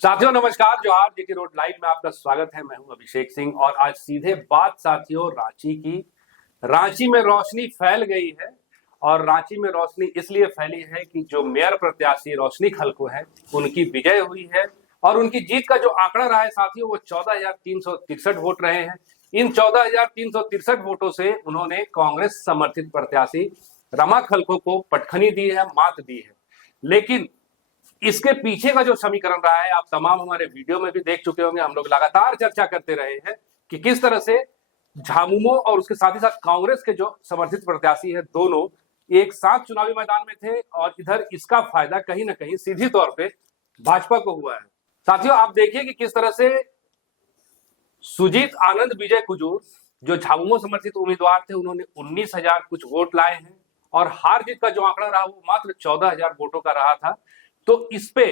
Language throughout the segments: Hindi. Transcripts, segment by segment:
साथियों नमस्कार, जोहार। जेके रोड लाइव में आपका स्वागत है। मैं हूं अभिषेक सिंह और आज सीधे बात साथियों रांची की। रांची में रोशनी फैल गई है और रांची में रोशनी इसलिए फैली है कि जो मेयर प्रत्याशी रोशनी खलको है उनकी विजय हुई है और उनकी जीत का जो आंकड़ा रहा है साथियों वो 14,363 वोट रहे हैं। इन 14,363 वोटों से उन्होंने कांग्रेस समर्थित प्रत्याशी रमा खलको को पटखनी दी है, मात दी है। लेकिन इसके पीछे का जो समीकरण रहा है आप तमाम हमारे वीडियो में भी देख चुके होंगे। हम लोग लगातार चर्चा करते रहे हैं कि किस तरह से झामुमो और उसके साथ ही साथ कांग्रेस के जो समर्थित प्रत्याशी है दोनों एक साथ चुनावी मैदान में थे और इधर इसका फायदा कहीं ना कहीं सीधी तौर पे भाजपा को हुआ है। साथियों आप देखिए कि किस तरह से सुजीत आनंद विजय कुजूर जो झामुमो समर्थित उम्मीदवार थे उन्होंने 19,000 कुछ वोट लाए हैं और हार जीत का जो आंकड़ा रहा वो मात्र 14,000 वोटों का रहा था। तो इस पे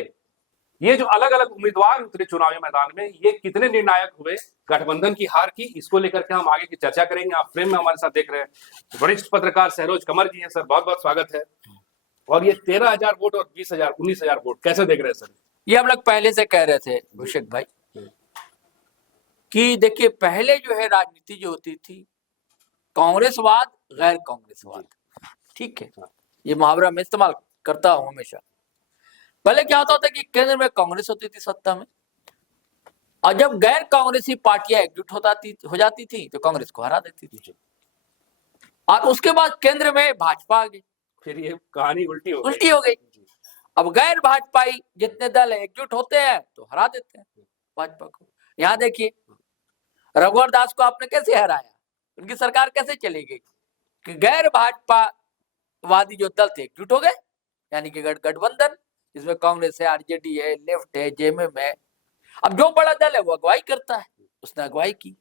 ये जो अलग अलग उम्मीदवार उतरे चुनावी मैदान में ये कितने निर्णायक हुए गठबंधन की हार की, इसको लेकर के हम आगे की चर्चा करेंगे। आप फ्रेम में हमारे साथ देख रहे हैं वरिष्ठ पत्रकार सहरोज कमर जी हैं। सर बहुत बहुत स्वागत है। और ये 13,000 वोट और 20,000 19,000 वोट कैसे देख रहे हैं सर? ये हम लोग पहले से कह रहे थे अभिषेक भाई कि देखिए पहले जो है राजनीति जो होती थी कांग्रेसवाद गैर कांग्रेसवाद, ठीक है, ये मुहावरा मैं इस्तेमाल करता हूं हमेशा। पहले क्या होता था कि केंद्र में कांग्रेस होती थी सत्ता में और जब गैर कांग्रेसी पार्टियां एकजुट हो जाती थी तो कांग्रेस को हरा देती थी और उसके बाद केंद्र में भाजपा आ गई, फिर ये कहानी उल्टी हो गई। अब गैर भाजपाई जितने दल एकजुट होते हैं तो हरा देते हैं भाजपा को। यहाँ देखिए रघुवर दास को आपने कैसे हराया, उनकी सरकार कैसे चली गई कि गैर भाजपावादी जो दल थे एकजुट हो गए, यानी कि गठबंधन जिसमें कांग्रेस है, आरजेडी है, लेफ्ट है, जेएमएम है। अब जो बड़ा दल है वो अगुवाई करता है, उसने अगुवाई की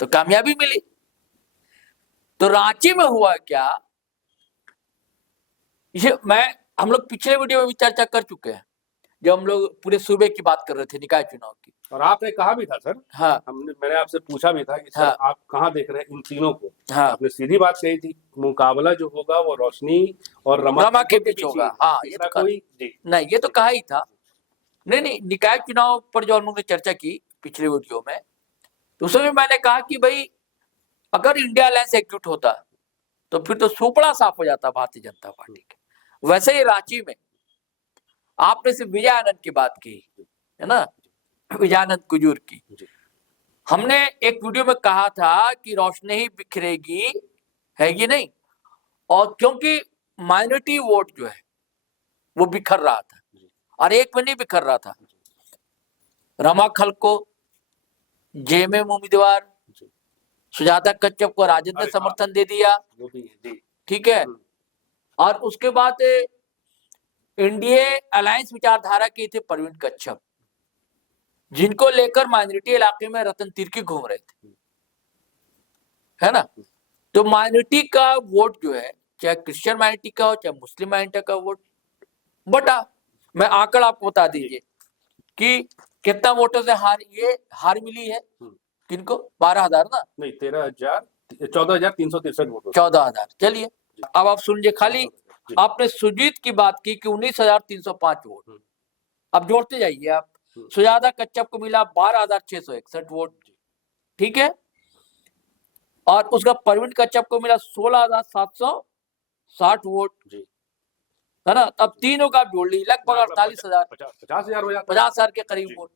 तो कामयाबी मिली। तो रांची में हुआ क्या, ये हम लोग पिछले वीडियो में भी चर्चा कर चुके हैं जब हम लोग पूरे सूबे की बात कर रहे थे निकाय चुनाव की। और आपने कहा भी था सर, हाँ, मैंने आपसे पूछा भी था कि सर आप कहाँ देख रहे हैं इन तीनों को। हाँ, आपने सीधी बात कही थी मुकाबला जो होगा वो रोशनी और रमा के बीच होगा। हाँ, ये तो कोई नहीं, ये तो कहा ही था। नहीं, निकाय चुनाव पर जो हम लोगों ने चर्चा की पिछले वीडियो में तो उसमें मैंने कहा कि भाई अगर इंडिया अलायंस एकजुट होता तो फिर तो सुपड़ा साफ हो जाता भारतीय जनता पार्टी के। वैसे ही रांची में आपने सिर्फ विजय आनंद की बात की है ना, विजय आनंद कुजूर की। हमने एक वीडियो में कहा था कि रोशनी ही बिखरेगी, है कि नहीं, और क्योंकि माइनॉरिटी वोट जो है वो बिखर रहा था और एक में नहीं बिखर रहा था। रमा खलको जेएमएम उम्मीदवार, सुजाता कच्छप को राजद ने समर्थन दे दिया, ठीक है, और उसके बाद एनडीए अलायंस विचारधारा के थे परवीन कच्छप, जिनको लेकर माइनॉरिटी इलाके में रतन तिर्की घूम रहे थे, है ना। तो माइनॉरिटी का वोट जो है चाहे क्रिश्चियन माइनॉरिटी का हो चाहे मुस्लिम माइनॉरिटी का वोट बटा। मैं आंकड़ा आपको बता दीजिए कि कितना वोटों से हार मिली है किनको, 12,000 ना, नहीं 13,000 14,363 वोट, 14,000। चलिए अब आप सुनिए, खाली आपने सुजीत की बात की कि 19,305 वोट, अब जोड़ते जाइए आप। सुजाता कच्छप को मिला 12,661 वोट, ठीक है, और उसका परवीन कच्छप को मिला 16,760 वोट, है ना। अब तीनों का जोड़ ली लगभग 48,000 50,000 के करीब वोट।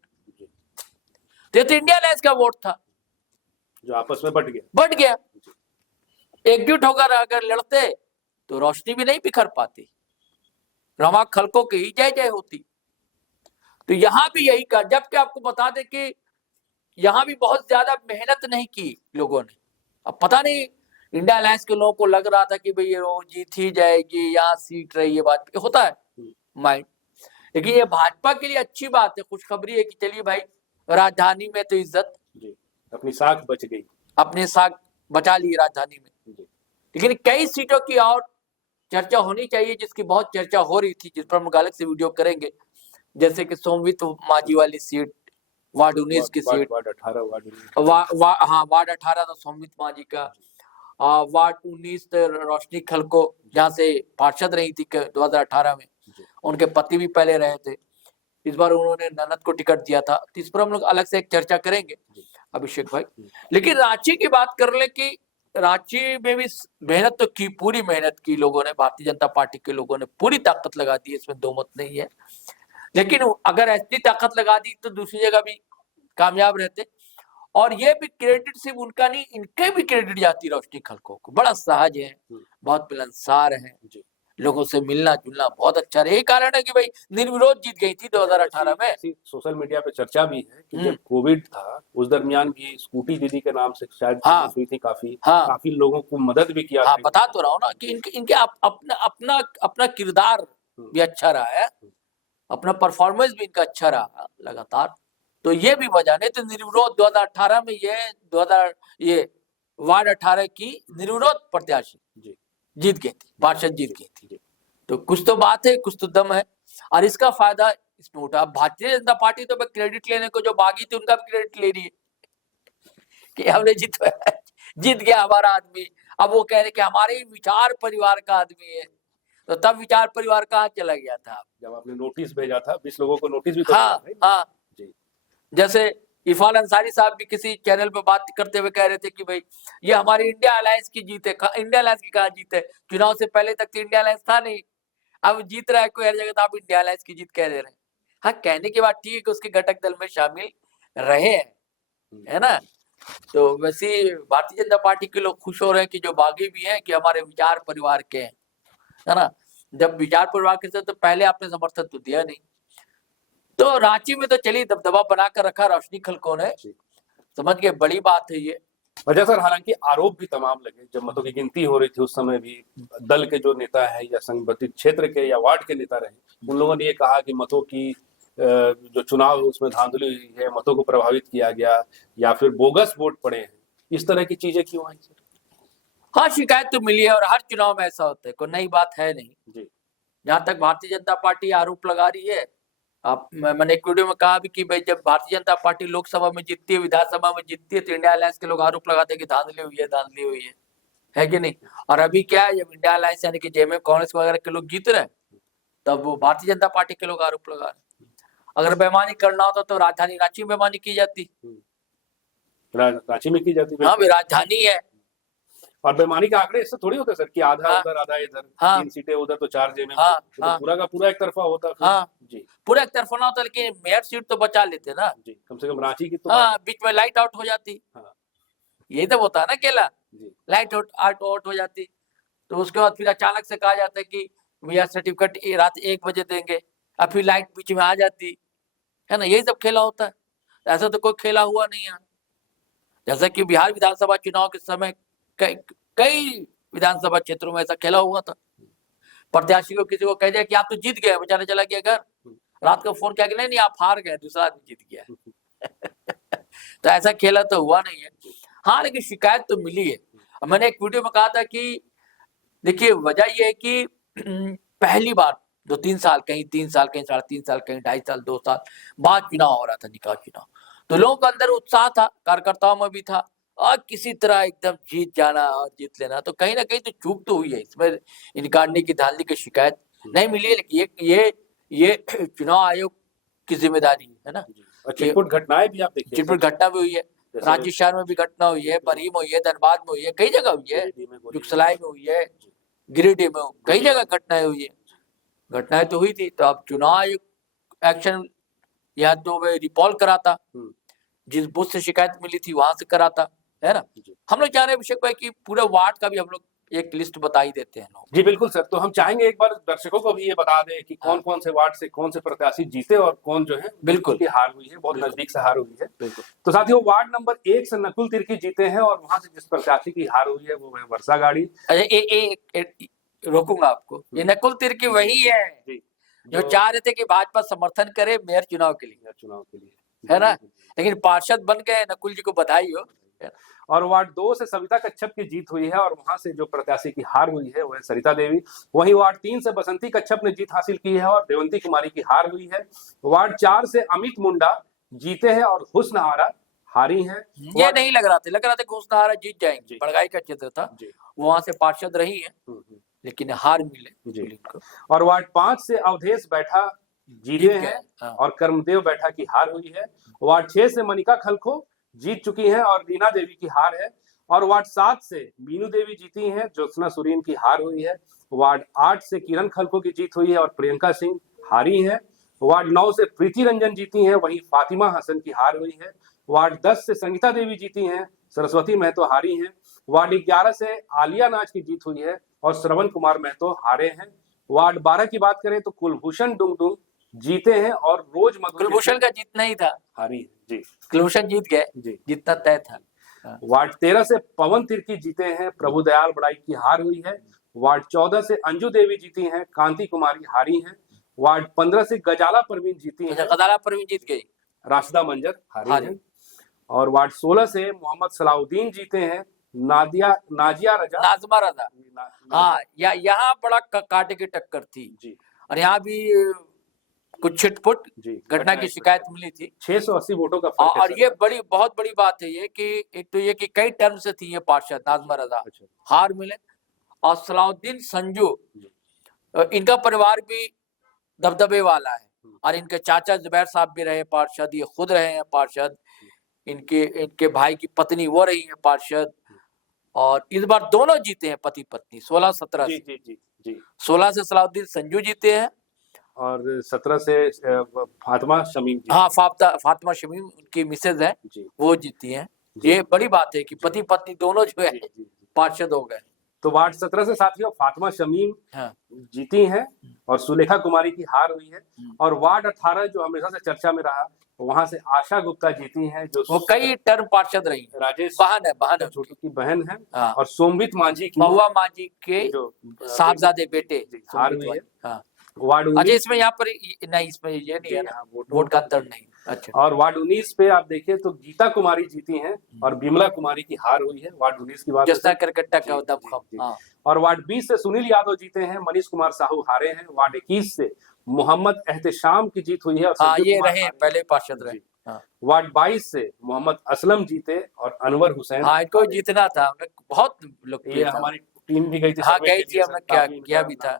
तो इंडिया अलायंस का वोट था जो आपस में बट गया। एकजुट होकर अगर लड़ते तो रोशनी भी नहीं बिखर पाती, रमा खलको की ही जय जय होती। तो यहाँ भी यही कहा, जबकि आपको बता दें कि यहाँ भी बहुत ज्यादा मेहनत नहीं की लोगों ने। अब पता नहीं इंडिया अलायंस के लोगों को लग रहा था कि भाई ये जीत ही जाएगी, यहाँ सीट रही है, बात होता है माइंड। लेकिन ये भाजपा के लिए अच्छी बात है, खुशखबरी है कि चलिए भाई राजधानी में तो इज्जत, अपनी साख बच गई, अपनी साख बचा ली राजधानी में। लेकिन कई सीटों की और चर्चा होनी चाहिए जिसकी बहुत चर्चा हो रही थी, जिस पर हम अलग से वीडियो करेंगे, जैसे कि सोमवित मांझी वाली सीट, वार्ड 19 की सीट, वार्ड 18 था सोमवित मांझी का, वार्ड 19 रोशनी खलको जहाँ से पार्षद रही थी 2018 में, उनके पति भी पहले रहे थे। इस बार उन्होंने ननद को टिकट दिया था, तो इस पर हम लोग अलग से एक चर्चा करेंगे अभिषेक भाई। लेकिन रांची की बात कर ले कि रांची में भी मेहनत तो की, पूरी मेहनत की लोगों ने, भारतीय जनता पार्टी के लोगों ने पूरी ताकत लगा दी, इसमें दो मत नहीं है। लेकिन अगर ऐसी ताकत लगा दी तो दूसरी जगह भी कामयाब रहते। और ये भी क्रेडिट सिर्फ उनका नहीं, इनके भी क्रेडिट जाती रोशनी खलको को। बड़ा सहज है, बहुत मिलनसार है, लोगों से मिलना जुलना बहुत अच्छा है। यही कारण है कि भाई निर्विरोध जीत गई थी 2018 में। सोशल मीडिया पे चर्चा भी है कि जब कोविड था उस दरमियान भी स्कूटी दीदी के नाम से शायद हुई थी, काफी लोगों को मदद भी किया। हाँ, बता तो रहा हूँ ना कि इनके अपना किरदार भी अच्छा रहा है, अपना परफॉर्मेंस भी इनका अच्छा रहा लगातार। तो ये भी वजह नहीं तो निर्विरोध 2018 में ये वार्ड 18 की निर्विरोध प्रत्याशी जीत गई थी, पार्षद जीत गई थी। तो कुछ तो बात है, कुछ तो दम है, और इसका फायदा इसमें उठा भारतीय जनता पार्टी। तो क्रेडिट लेने को जो बागी थी उनका भी क्रेडिट ले रही है कि हमने जीत गया हमारा आदमी। अब वो कह रहे कि हमारे विचार परिवार का आदमी है, तो तब विचार परिवार कहाँ चला गया था जब आपने नोटिस भेजा था, 20 लोगों को नोटिस भी तो हाँ जी। जैसे इरफान अंसारी साहब भी किसी चैनल पे बात करते हुए कह रहे थे कि भाई ये हमारी इंडिया अलायंस की जीत है। इंडिया अलायंस की कहाँ जीत है? चुनाव से पहले तक तो इंडिया अलायंस था नहीं, अब जीत रहा है कोई हर जगह, तो आप इंडिया अलायंस की जीत कह रहे हैं। हाँ, कहने की बात ठीक है कि उसके घटक दल में शामिल रहे हैं, है ना। तो वैसे भारतीय जनता पार्टी के लोग खुश हो रहे हैं कि जो बागी भी हैं कि हमारे विचार परिवार के हैं, है ना। जब विचार परिवार के तो पहले आपने समर्थन तो दिया नहीं। तो रांची में तो चलिए दबदबा बनाकर रखा रोशनी खलको ने, समझ गए, बड़ी बात है ये वजह सर। हालांकि आरोप भी तमाम लगे जब मतों की गिनती हो रही थी, उस समय भी दल के जो नेता है या संबंधित क्षेत्र के या वार्ड के नेता रहे, उन लोगों ने ये कहा कि मतों की जो चुनाव है उसमें धांधली हुई है, मतों को प्रभावित किया गया या फिर बोगस वोट पड़े हैं। इस तरह की चीजें क्यों आई सर? हाँ, शिकायत तो मिली है और हर चुनाव में ऐसा होता है, कोई नई बात है नहीं जी। जहां तक भारतीय जनता पार्टी आरोप लगा रही है, मैंने एक वीडियो में कहा भी कि भाई जब भारतीय जनता पार्टी लोकसभा में जीतती है, विधानसभा में जीतती है, तो इंडिया अलायंस के लोग आरोप लगाते हैं कि धांधली हुई है कि नहीं। और अभी क्या है, जब इंडिया अलायंस यानी कि जेएमएम कांग्रेस वगैरह के लोग जीत रहे हैं, तब वो भारतीय जनता पार्टी के लोग आरोप लगा रहे। अगर बेईमानी करना होता तो राजधानी रांची में बेईमानी की जाती, रांची में की जाती। हाँ, राजधानी है। और बेईमानी के आंकड़े इससे थोड़ी होते सर कि आधा उधर आधा इधर, 3 सीटें उधर तो 4 जेएमएम, तो पूरा का पूरा एक तरफा होता जी, पूरा एक तरफा ना होता, लेकिन मेयर सीट तो बचा लेते ना जी, कम से कम रांची की तो बीच में लाइट आउट हो जाती। यही तो होता है ना केला, लाइट आउट हो जाती। तो उसके बाद फिर अचानक से कहा जाता है कि भैया सर्टिफिकेट रात 1 बजे देंगे, और फिर लाइट बीच में आ जाती है ना। यही सब खेला होता है, ऐसा तो कोई खेला हुआ नहीं है। जैसा कि बिहार विधानसभा चुनाव के समय कई विधानसभा क्षेत्रों में ऐसा खेला हुआ था। प्रत्याशी को किसी को कह दिया कि आप तो जीत गए, बेचारा चला गया घर, रात को फोन किया कि नहीं आप हार गए, दूसरा आदमी जीत गया। तो ऐसा खेला तो हुआ नहीं है। हाँ, लेकिन शिकायत तो मिली है। मैंने एक वीडियो में कहा था कि देखिए वजह यह है कि पहली बार 2-3 साल, कहीं 3 साल, कहीं 3.5 साल, कहीं 2.5 साल, 2 साल बाद चुनाव हो रहा था, निकाय चुनाव। तो लोगों के अंदर उत्साह था, कार्यकर्ताओं में भी था, और किसी तरह एकदम जीत जाना और जीत लेना। तो कहीं ना कहीं तो चूक तो हुई है इसमें, इनकारने की धांधली की शिकायत नहीं मिली है। लेकिन ये चुनाव आयोग की जिम्मेदारी है ना। चिटपुट घटनाएं भी आप देखिए, चिटपुट घटना भी हुई है, रांची शहर में भी घटना हुई है, बरही में हुई है, धनबाद में हुई है, कई जगह हुई है, जुगसलाई में हुई है, गिरिडीह में, कई जगह घटनाएं हुई है। घटनाएं तो हुई थी, तो अब चुनाव आयोग एक्शन या तो वे रिपॉल कराता, जिस बूथ से शिकायत मिली थी वहां से कराता, है ना। हम लोग चाह रहे हैं अभिषेक भाई कि पूरे वार्ड का भी हम लोग एक लिस्ट बता ही देते हैं लोग। जी बिल्कुल सर। तो हम चाहेंगे एक बार दर्शकों को भी ये बता दें कि कौन कौन से वार्ड से कौन से प्रत्याशी जीते और कौन जो है बिल्कुल की हार हुई है, बहुत नजदीक से हार हुई है। तो साथियों, वार्ड नंबर 1 से नकुल तिर्की जीते हैं और वहां से जिस प्रत्याशी की हार हुई है वो है वर्षा गाड़ी। रोकूंगा आपको, ये नकुल तिर्की वही है जो चाह रहे थे कि भाजपा समर्थन करे मेयर चुनाव के लिए, है ना। लेकिन पार्षद बन गए, नकुल जी को बधाई हो। और वार्ड 2 से सविता कच्छप की जीत हुई है और वहां से जो प्रत्याशी की हार हुई है वो है सरिता देवी। वहीं वार्ड 3 से बसंती कच्छप ने जीत हासिल की है और देवंती कुमारी की हार हुई है। वार्ड 4 से अमित मुंडा जीते हैं और हुस्न आरा हारी हैं। ये नहीं लग रहा था कि हुस्न आरा जीत जाएंगे, बड़गाई का क्षेत्र था, वहां से पार्षद रही है, लेकिन हार मिले। और वार्ड 5 से अवधेश बैठा जीते जीत हैं गए, हाँ। और कर्मदेव बैठा की हार हुई है। वार्ड 6 से मनिका खलखो जीत चुकी हैं और रीना देवी की हार है। और वार्ड 7 से मीनू देवी जीती हैं, ज्योत्सना सुरीन की हार हुई है। वार्ड 8 से किरण खलखो की जीत हुई है और प्रियंका सिंह हारी है। वार्ड 9 से प्रीति रंजन जीती हैं, वहीं फातिमा हसन की हार हुई है। वार्ड 10 से संगीता देवी जीती हैं, सरस्वती महतो हारी हैं। वार्ड 11 से आलिया नाज की जीत हुई है और श्रवण कुमार महतो हारे हैं। वार्ड 12 की बात करें तो कुलभूषण डुंगडुंग जीते हैं और रोज मधु कुलभूषण का जीतना ही था, हारी है जी। कुलभूषण जीत गए, जी। जितना तय था। वार्ड 13 से पवन तिर्की जीते हैं, प्रभुदयाल बड़ाई की हार हुई है। वार्ड 14 से अंजू देवी जीती हैं, कांति कुमारी हारी हैं। वार्ड 15 से गजाला परवीन जीती हैं, गजाला परवीन जीत गई, राशिदा मंजर हारी हैं। और वार्ड 16 से मोहम्मद सलाउद्दीन जीते हैं, नाजिया रजा, नाजमा रजा, हाँ, यहाँ बड़ा कांटे की टक्कर थी जी। और यहाँ भी कुछ छिटपुट घटना की शिकायत मिली थी। 680 वोटों का फर्क है। और ये बहुत बड़ी बात है ये कि एक तो ये कि कई टर्म से थी ये पार्षद नाजमा रजा, हार मिले। और सलाउद्दीन संजू, इनका परिवार भी दबदबे वाला है और इनके चाचा जुबैर साहब भी रहे पार्षद, ये खुद रहे हैं पार्षद, इनके भाई की पत्नी वो रही है पार्षद। और इस बार दोनों जीते हैं पति पत्नी 16-17 से। जी। 16 से सलाउद्दीन संजू जीते हैं और 17 से फातिमा शमीम, हाँ, फातिमा शमीम उनकी मिसेज है, वो जीती हैं। ये बड़ी बात है कि पति पत्नी दोनों जो है पार्षद हो गए। तो वार्ड 17 से साथियों फातिमा शमीम जीती हैं और सुलेखा कुमारी की हार हुई है। और वार्ड 18 जो हमेशा से चर्चा में रहा, वहां से आशा गुप्ता जीती हैं, जो वो कई टर्म पार्षद रही है। राजेश बहन है छोटू की बहन है। और सोमवित मांझी की, महुआ मांझी के साहबजादे बेटे हार हुई है। वार्ड 19, अच्छा, इसमें यहाँ पर नहीं, इसमें ये नहीं है ना, वोट का अंतर नहीं। अच्छा। और वार्ड 19 पे आप देखिए तो गीता कुमारी जीती हैं और बिमला कुमारी की हार हुई है। वार्ड 19 की बात जस्ता करकट्टा का दबदबा। और वार्ड 20 से सुनील यादव जीते हैं, मनीष कुमार साहू हारे हैं। वार्ड 21 से मोहम्मद एहतेशाम की जीत हुई है और ये रहे पहले पार्षद रहे। वार्ड 22 से मोहम्मद असलम जीते और अनवर हुसैन, इनको जीतना था, बहुत लोग, ये हमारी टीम भी गई थी, गई थी, हमने किया भी था।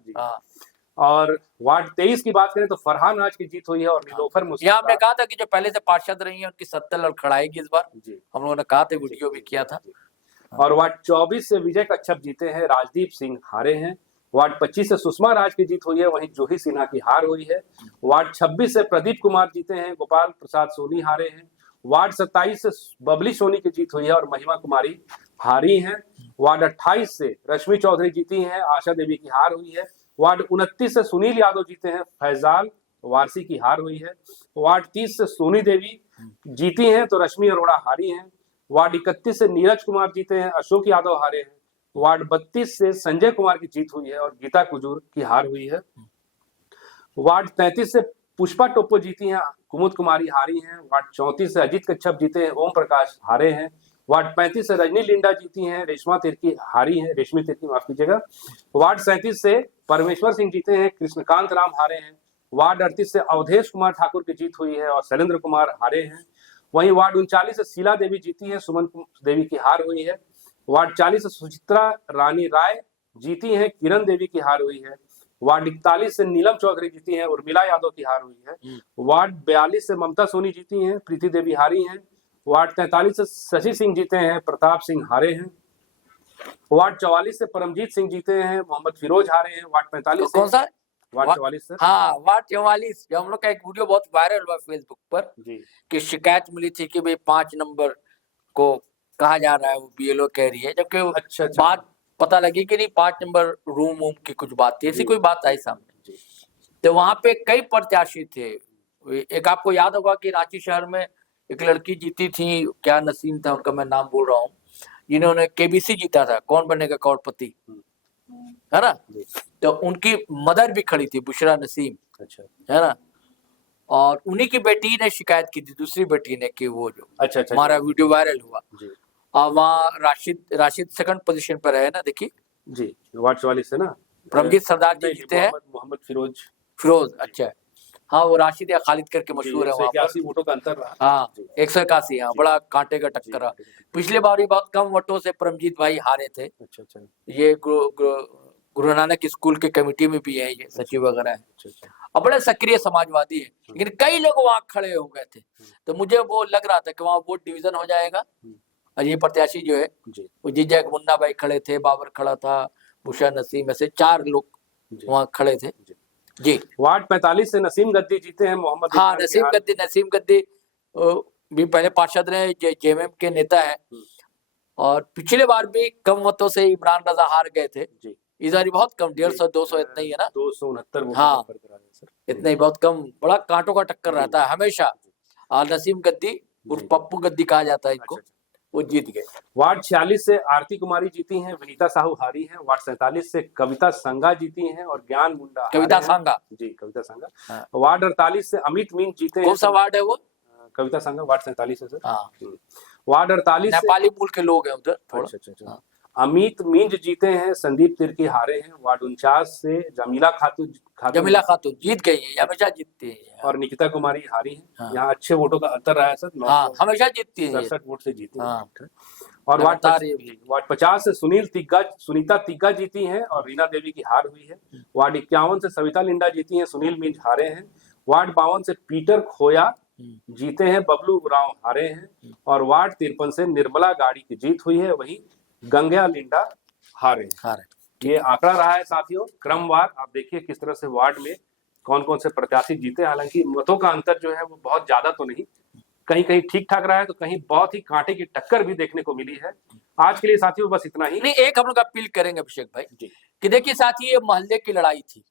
और वार्ड 23 की बात करें तो फरहान राज की जीत हुई है और नीलोफर मुस्तफा, यहाँ हमने कहा था कि जो पहले से पार्षद रही है उनकी सत्ता लड़खड़ाएगी इस बार, हम लोगों ने कहा था, वीडियो भी किया था। और वार्ड 24 से विजय कच्छप जीते हैं, राजदीप सिंह हारे हैं। वार्ड 25 से सुषमा राज की जीत हुई है, वहीं जूही सिन्हा की हार हुई है। वार्ड 26 से प्रदीप कुमार जीते हैं, गोपाल प्रसाद सोनी हारे हैं। वार्ड 27 से बबली सोनी की जीत हुई है और महिमा कुमारी हारी हैं। वार्ड 28 से रश्मि चौधरी जीती हैं, आशा देवी की हार हुई है। वार्ड 29 से सुनील यादव जीते हैं, फैजाल वारसी की हार हुई है। वार्ड 30 से सोनी देवी जीती हैं तो रश्मि अरोड़ा हारी हैं। वार्ड 31 से नीरज कुमार जीते हैं, अशोक यादव हारे हैं। वार्ड 32 से संजय कुमार की जीत हुई है और गीता कुजूर की हार हुई है। वार्ड 33 से पुष्पा टोप्पो जीती हैं, कुमुद कुमारी हारी हैं। वार्ड 34 से अजीत कच्छप जीते हैं, ओम प्रकाश हारे हैं। वार्ड 35 से रजनी लिंडा जीती हैं, रेशमी तिर्की माफ कीजिएगा। वार्ड 37 से परमेश्वर सिंह जीते हैं, कृष्णकांत राम हारे हैं। वार्ड 38 से अवधेश कुमार ठाकुर की जीत हुई है और शैलेंद्र कुमार हारे हैं। वहीं वार्ड 39 से शीला देवी जीती है, सुमन देवी की हार हुई है। वार्ड 40 से सुचित्रा रानी राय जीती हैं, किरण देवी की हार हुई है। वार्ड 41 से नीलम चौधरी जीती हैं, उर्मिला यादव की हार हुई है। वार्ड 42 से ममता सोनी जीती हैं, प्रीति देवी हारी हैं। वार्ड 43 से शशि सिंह जीते हैं, प्रताप सिंह हारे हैं। वार्ड 44 से परमजीत सिंह जीते हैं, मोहम्मद फिरोज हारे हैं। वार्ड 45 कौन सा वार्ड 44 से, हाँ, वार्ड 44 जो हम लोग का एक वीडियो बहुत वायरल हुआ फेसबुक पर कि शिकायत मिली थी कि भाई 5 नंबर को कहा जा रहा है, वो बीएलओ कह रही है, जबकि अच्छा। बात पता लगी कि नहीं 5 नंबर रूम की कुछ बात थी, ऐसी कोई बात आई सामने। तो वहां पे कई प्रत्याशी थे। एक आपको याद होगा कि रांची शहर में एक लड़की जीती थी, क्या नसीम था उनका, मैं नाम बोल रहा हूँ, जिन्होंने केबीसी जीता था, कौन बनेगा करोड़पति, है ना। तो उनकी मदर भी खड़ी थी, बुशरा नसीम, अच्छा, है ना। और उन्हीं की बेटी ने शिकायत की थी, दूसरी बेटी ने, कि वो जो अच्छा हमारा वीडियो वायरल हुआ, और वहाँ राशिद सेकंड पोजीशन पर है ना, देखिए जी, वार्ड 44 से ना परमजीत सरदार जी जीते हैं, मोहम्मद फिरोज, अच्छा, हाँ, वो राशिद या खालिद करके मशहूर है, वहाँ 81 वोटों का अंतर रहा, हाँ 181, हाँ, बड़ा कांटे का टक्कर रहा। पिछले बार ही बहुत कम वोटों से परमजीत भाई हारे थे। अच्छा, ये गुरु नानक स्कूल के कमेटी में भी है, ये सचिव वगैरह है। और बड़े सक्रिय समाजवादी है, लेकिन कई लोग वहां खड़े हो गए थे। तो मुझे वो लग रहा था कि वहां वोट डिवीजन हो जाएगा और ये प्रत्याशी जो है वो जीत जाएगा। मुन्ना भाई खड़े थे, बाबर खड़ा था, बुशरा नसीम, ऐसे 4 लोग वहां खड़े थे जी। वार्ड 45 से नसीम गद्दी जीते हैं मोहम्मद। हाँ, नसीम गद्दी भी पहले पार्षद रहे, जेएमएम के नेता है, और पिछले बार भी कम मतों से इमरान रजा हार गए थे। इस बार बहुत कम, 150-200 इतना ही है ना, 269 हाँ, इतना ही, बहुत कम, बड़ा कांटों का टक्कर रहता है हमेशा। और नसीम गद्दी उर्फ पप्पू गद्दी कहा जाता है इनको, वो जीत गए। वार्ड 46 से आरती कुमारी जीती हैं, विनीता साहू हारी हैं। वार्ड 47 से कविता संगा जीती हैं और ज्ञान मुंडा कविता संगा जी, कविता संगा। वार्ड 48 से अमित मीन जीते हैं। कौन सा वार्ड है वो? कविता संगा वार्ड 47 है सर। हाँ, वार्ड 48 नेपाली मूल के लोग हैं उधर थोड़ा। अच्छा। अमित मिंज जीते हैं, संदीप तिर्की हारे हैं। वार्ड 49 से जमीला खातून जीत गई है, हमेशा जीतती है, और निकिता कुमारी हारी है। यहाँ अच्छे वोटों का अंतर रहा है सर, हमेशा जीतती है, 67 वोट से जीती है। और वार्ड 50 से सुनीता तिग्गा जीती हैं और रीना देवी की हार हुई है। वार्ड 51 से सविता लिंडा जीती हैं, सुनील मिंज हारे हैं। वार्ड 52 से पीटर खोया जीते हैं, बबलू उरांव हारे हैं। और वार्ड 53 से निर्मला गाड़ी की जीत हुई है, वही गंगा लिंडा हारे। ये आंकड़ा रहा है साथियों क्रमवार। आप देखिए किस तरह से वार्ड में कौन कौन से प्रत्याशी जीते। हालांकि मतों का अंतर जो है वो बहुत ज्यादा तो नहीं, कहीं कहीं ठीक ठाक रहा है, तो कहीं बहुत ही कांटे की टक्कर भी देखने को मिली है। आज के लिए साथियों बस इतना ही। नहीं, एक हम लोग अपील करेंगे अभिषेक भाई जी, कि देखिए साथी, ये मोहल्ले की लड़ाई थी।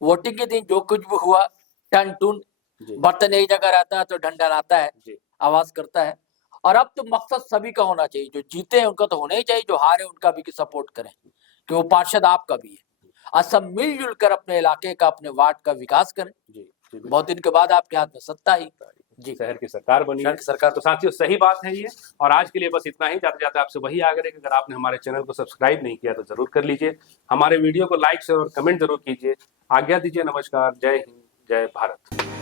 वोटिंग के दिन जो कुछ भी हुआ, टन टून, बर्तन एक जगह रहता है तो ढंढन आता है, आवाज करता है। और अब तो मकसद सभी का होना चाहिए, जो जीते हैं उनका तो होना ही चाहिए, जो हारे उनका भी सपोर्ट करें, कि वो पार्षद आपका भी है। और सब मिलजुल कर अपने इलाके का, अपने वार्ड का विकास करें। बहुत दिन के बाद आपके हाथ में सत्ता ही जी, शहर की सरकार बनी है। सरकार तो साथियों सही बात है ये। और आज के लिए बस इतना ही। जाते जाते आपसे वही आग्रह कि अगर आपने हमारे चैनल को सब्सक्राइब नहीं किया तो जरूर कर लीजिए। हमारे वीडियो को लाइक शेयर और कमेंट जरूर कीजिए। आज्ञा दीजिए, नमस्कार, जय हिंद, जय भारत।